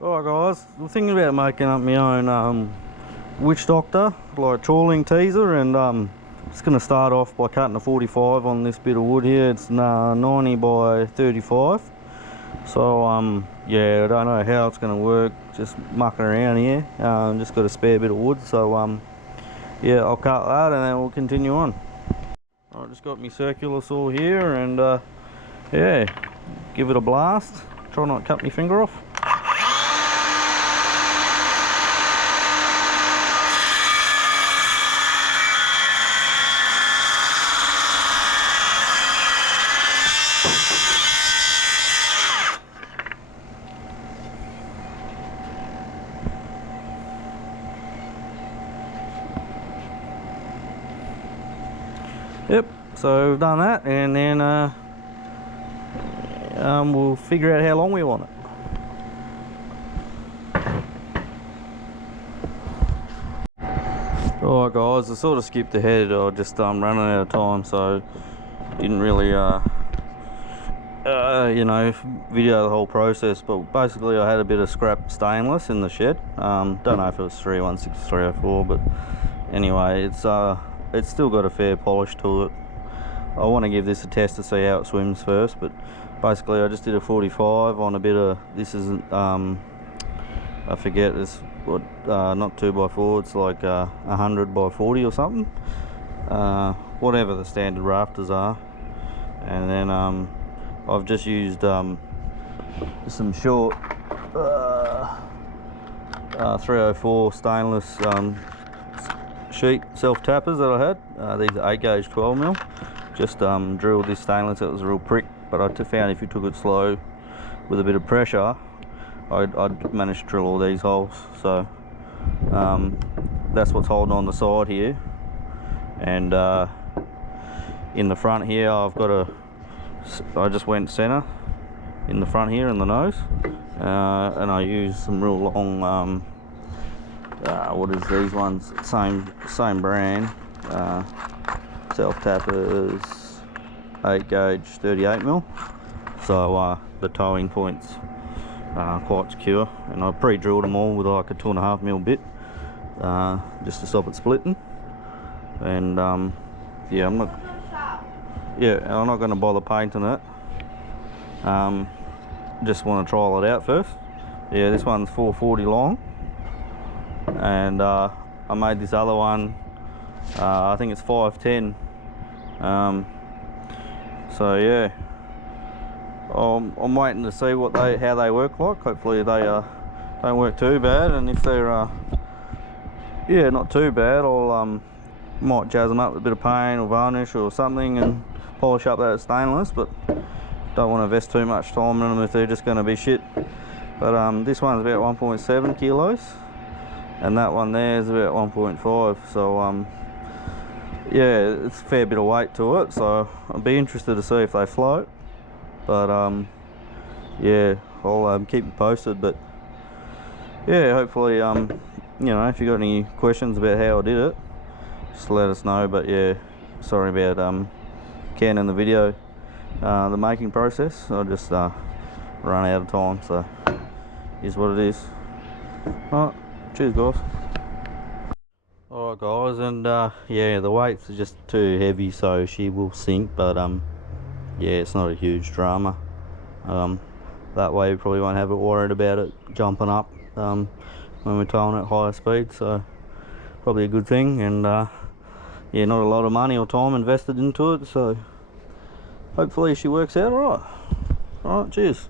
Alright guys, I'm thinking about making up my own witch doctor, like trawling teaser, and just going to start off by cutting a 45 on this bit of wood here. It's 90 by 35. So yeah, I don't know how it's going to work, just mucking around here. Just got a spare bit of wood, so yeah, I'll cut that and then we'll continue on. I just got my circular saw here and yeah, give it a blast. Try not to cut my finger off. Yep, so we've done that, and then we'll figure out how long we want it. Alright guys, I sort of skipped ahead. I just running out of time, so didn't really you know, video the whole process. But basically I had a bit of scrap stainless in the shed. Don't know if it was 316 or 304, but anyway, it's still got a fair polish to it. I want to give this a test to see how it swims first, but basically I just did a 45 on a bit of, this isn't I forget, it's what, not 2x4, it's like 100 by 40 or something, whatever the standard rafters are. And then I've just used some short 304 stainless sheet self tappers that I had. These are 8 gauge 12mm. Just drilled this stainless. It was a real prick, but I found if you took it slow with a bit of pressure, I'd manage to drill all these holes. So that's what's holding on the side here, and in the front here I just went center in the front here in the nose, and I used some real long what is these ones, same brand, self tappers, 8 gauge 38mm. So the towing points are quite secure, and I pre-drilled them all with like a 2.5mm bit, just to stop it splitting. And yeah, I'm not going to bother painting it. Just want to trial it out first. Yeah, this one's 440 long, and I made this other one, I think it's 510. So yeah, I'm waiting to see how they work like. Hopefully they don't work too bad, and if they're yeah, not too bad, I'll might jazz them up with a bit of paint or varnish or something and polish up that stainless, but don't want to invest too much time in them if they're just going to be shit. But this one's about 1.7 kilos, and that one there is about 1.5. So yeah, it's a fair bit of weight to it, so I'll be interested to see if they float. But yeah, I'll keep you posted. But yeah, hopefully you know, if you got any questions about how I did it, just let us know. But yeah, sorry about canning the video, the making process. I just run out of time, so is what it is. Alright, cheers guys. Alright guys, and yeah, the weights are just too heavy, so she will sink, but yeah, it's not a huge drama. That way we probably won't have it worried about it jumping up when we're towing at higher speed, so probably a good thing. And yeah, not a lot of money or time invested into it, so hopefully she works out alright. Alright, cheers.